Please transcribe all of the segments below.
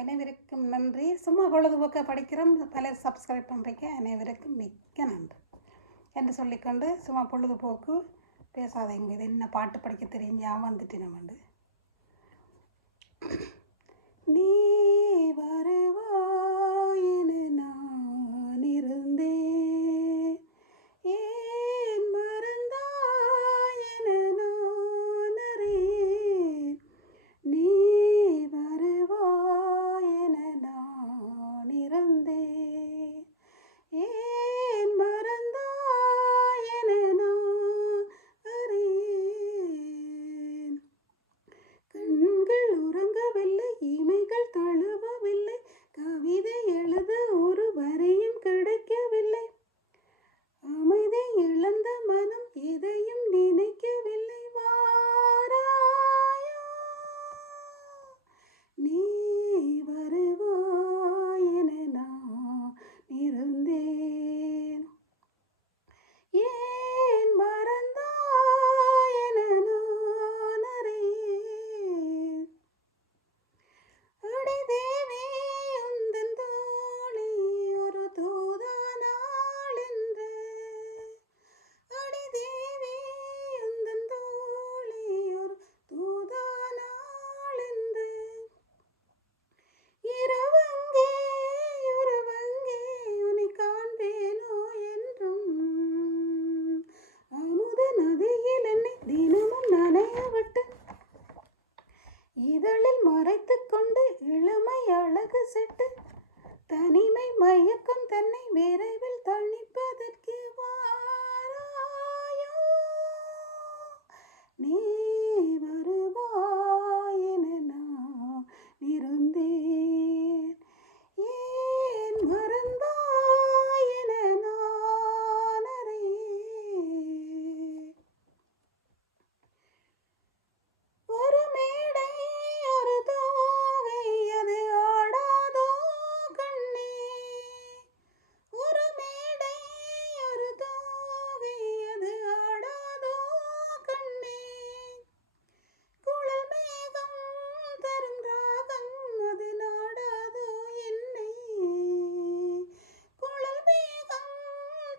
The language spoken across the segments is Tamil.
அனைவருக்கும் நன்றி. சும்மா பொழுதுபோக்க படிக்கிறோம், பலர் சப்ஸ்கிரைப் பண்ணுறீங்க. அனைவருக்கும் மிக்க நன்றி என்று சொல்லிக்கொண்டு சும்மா பொழுதுபோக்கு பேசாதீங்க. இது என்ன பாட்டு படிக்க தெரிஞ்சா வந்துட்டு நம்ம நீ வருவாயின நான் இருந்தேன், ஏன் மறந்தாயின நான் அறியேன். நீ வருவாயின நான் இருந்தேன், ஏன் மறந்தாயின நான் அறியேன். கண்கள் உறங்கவில்லை, இமைகள் தழுவவில்லை, கவிதை எழுத ஒரு வரியும் கிடைக்கவில்லை. அமைதி இழந்த மனம் எதையும் நினைக்கவில்லை. வாராயோ நீ வருவாயென நான் இருந்தேன், ஏன் மறந்தாயென நான் அறியேன். அடி தேவி உந்தன் தோழி ஒரு தூதானாள் என்று, அடி தேவி உந்தன் தோழி ஒரு தூதானாள் என்று. இரவங்கே உறவங்கே உன்னை காண்பேனோ என்றும், அமுத நதியில் என்னை தினமும் நனைய விட்டு இதழில் மறைத்து கொண்டு இளமை அழகு செட்டு தனிமை மயக்கம் தன்னை விரைவில் தணிப்பதற்கு வாராயோ நீ வருவாயென நான் இருந்தேன், ஏன் மறந்தாயென நான் அறியேன். ஒரு மேடை ஒரு தோகை அது ஆடாதோ கண்ணே, ஒரு மேடை ஒரு தோகை அது ஆடாதோ கண்ணே. குழல் மேகம் தரும் ராகம் அது நாடாதோ என்னை, குழல் மேகம்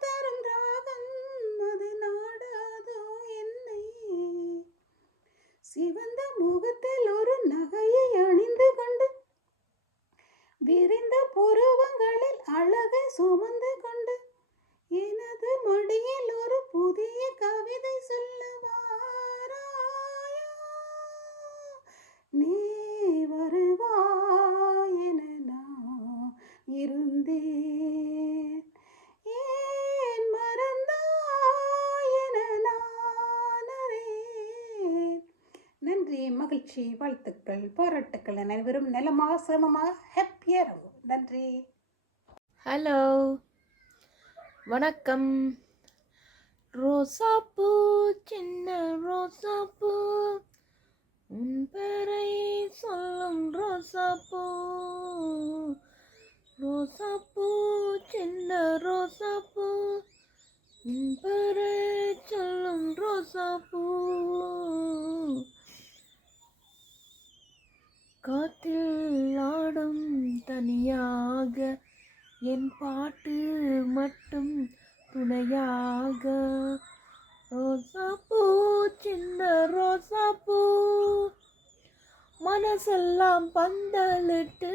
தரும் ராகம் அது நாடாதோ என்னை. சிவந்த முகத்தில் ஒரு நகையை அணிந்து கொண்டு விரிந்த புருவங்களில் அழகை சுமந்து கொண்டு எனது மடியில் ஒரு புதிய கவிதை சொல்ல வாராயோ நீ வருவாயென நான் இருந்தேன், ஏன் மறந்தாயென நான் அறியேன். நன்றி, மகிழ்ச்சி, வாழ்த்துக்கள், பாராட்டுக்கள். அனைவரும் நலமாக சேமமாக ஹாப்பியாக இருக்கும். நன்றி. ஹலோ, வணக்கம். ரோசாப்பூ சின்ன ரோசாப்பூ, உன் பெயரை சொல்லும் ரோசாப்பூ, ரோசாப்பூ சின்ன ரோசாப்பூ, உன் பெயரை சொல்லும் ரோசாப்பூ. காற்றில் ஆடும் தனியாக என் பாட்டு மட்டும் துணையாக. ரோசாப்பூ சின்ன ரோசாப்பூ, மனசெல்லாம் பந்தலிட்டு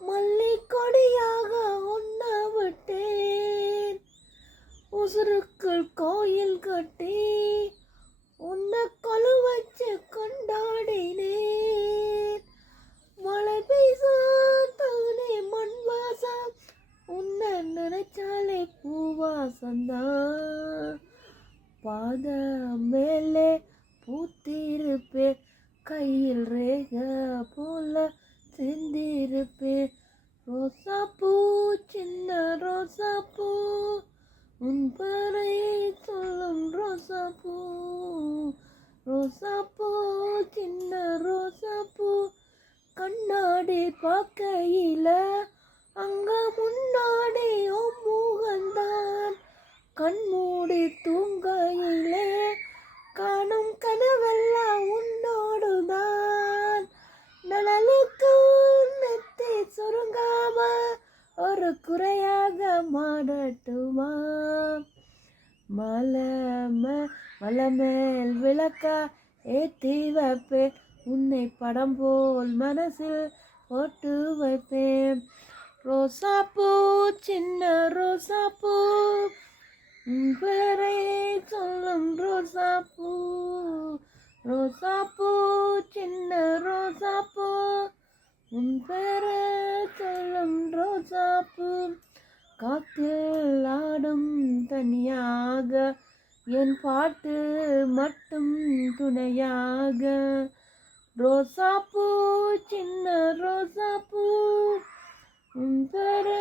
மல்லி கொடியாக உன்ன விட்டேன். உசுருக்குள் கோயில் கட்டி உன்னை கொலு வச்சு கொண்டாடினேன். மழை பெய்சாத்தானே மண் வாசம், உன்னை நினைச்சாலே பூவாசந்தான். பாத மேலே பூத்திருப்பேன், கையில் ரேக போல சிந்திருப்பேன். ரோசாப்பூ சின்ன ரோசாப்பூ, உன் பெயரை சொல்லும் ரோசாப்பூ, ரோசாப்பூ சின்ன ரோசாப்பூ. கண்ணாடி பார்க்கையில அங்க முன்னாடி உன் முகந்தான், கண்மூடி தூங்கையிலே காணும் கனவெல்லாம் உன்னோடுதான். நலலுக்கு பாடட்டுமா மலமேல் விளக்க ஏத்தி வைப்பேன் உன்னை படம் போல் மனசில் போட்டு வைப்பேன் ரோசாப்பூ சின்ன ரோசாப்பூ உன் பேரை சொல்லும் ரோசாப்பூ ரோசாப்பூ சின்ன ரோசாப்பூ உன் பேரை சொல்லும் ரோசாப்பூ காத்தில் ஆடும் தனியாக என் பாட்டு மட்டும் துணையாக ரோசாப்பூ சின்ன ரோசாப்பூ உன் பேரை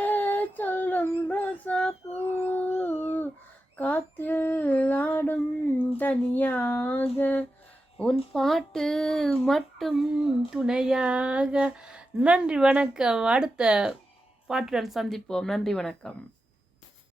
சொல்லும் ரோசாப்பூ காத்தில் ஆடும் தனியாக உன் பாட்டு மட்டும் துணையாக. நன்றி வணக்கம். அடுத்த பாட்டுடன் சந்திப்போம். நன்றி வணக்கம்.